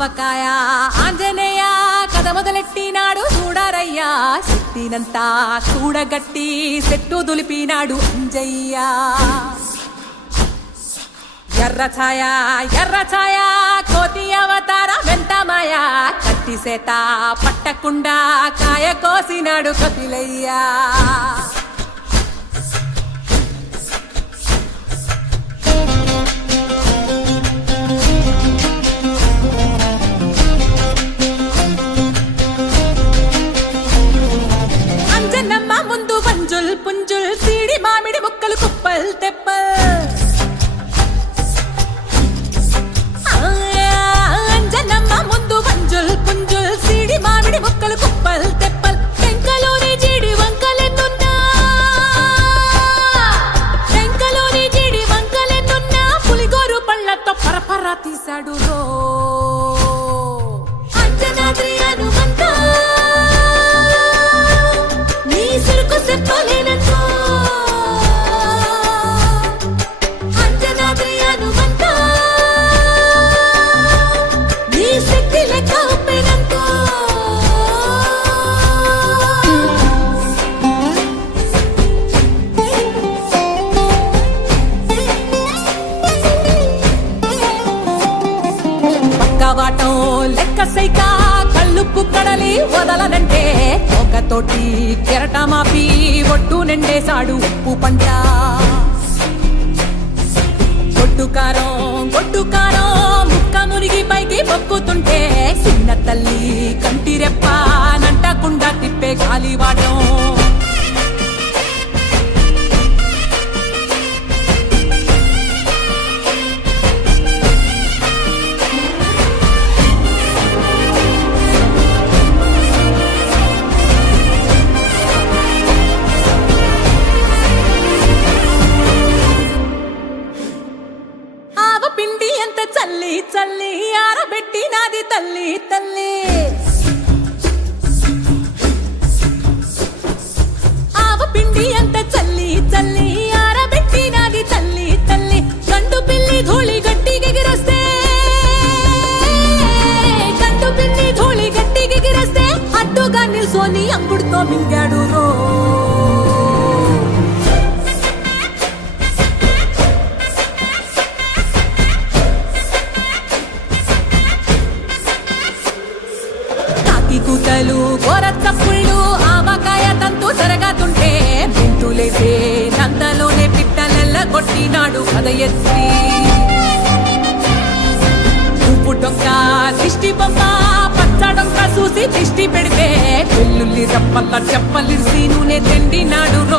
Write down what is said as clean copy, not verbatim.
ఆవకాయ ఆంజనేయ కథ మొదలెట్టినాడు చూడారయ్యా శక్తినంతా చూడగట్టి చెట్టు దులిపినాడు అంజయ్య ఎర్ర ఛాయ కోతి అవతార వెంటమాయ కత్తి సేత పట్టకుండా కాయ కోసినాడు కపిలయ్యా అంజనమ్మ ముందు వంజుల్ పుంజుల్ సీడి మామిడి ముక్కలు కుప్పల్ తెప్పల్ అంజనమ్మ ముందు వంజుల్ పుంజుల్ సీడి మామిడి ముక్కలు కుప్పల్ తెప్పల్ టెంకలోని జీడి వంకలెన్నున్నా పులిగోరు పళ్ళతో పరపర తీశాడు రో అంజనాద్రి హనుమంత నీ సురుకు చెప్పలేనంతో అంజనాద్రి హనుమంత నీ శక్తి లెక్క ఉప్పెనంతో పక్కవాటం లెక్క సైక కళ్ళుప్పు కడలి వదలనంటే ఒకతోటి కెరటమాపి ఒట్టు నిండేశాడు ఉప్పు పంట గొడ్డు కారం ముక్క మురిగి పైకి పొక్కుతుంటే చిన్న తల్లి కంటి రెప్ప నంటకుండా తిప్పే గాలివాటం పిండి ఎంత చల్లి చల్లి ఆరబెట్టి నాది తల్లి తల్లి ఆవ పిండి ఎంత చల్లి చల్లి ఆరబెట్టి నాది తల్లి తల్లి గండు పిల్లి ధూళి గట్టి గిగిరస్తే అడ్డుగా నిల్సోని అంగుడుతో మింగాడు రో కూతలు గోరచ్చప్పుళ్ళు ఆవకాయ తంతు జరగతుంటే మెంతులేసే నందలోనే పిట్టలెల్ల కొట్టినాడు కథ ఎత్తి ఉప్పు డొక్క దిష్టి బొమ్మ పచ్చడొక్క చూసి దిష్టి పెడితే వెల్లుల్లి రప్పల్ల చెప్పలిసి నూనె తెండినాడు రో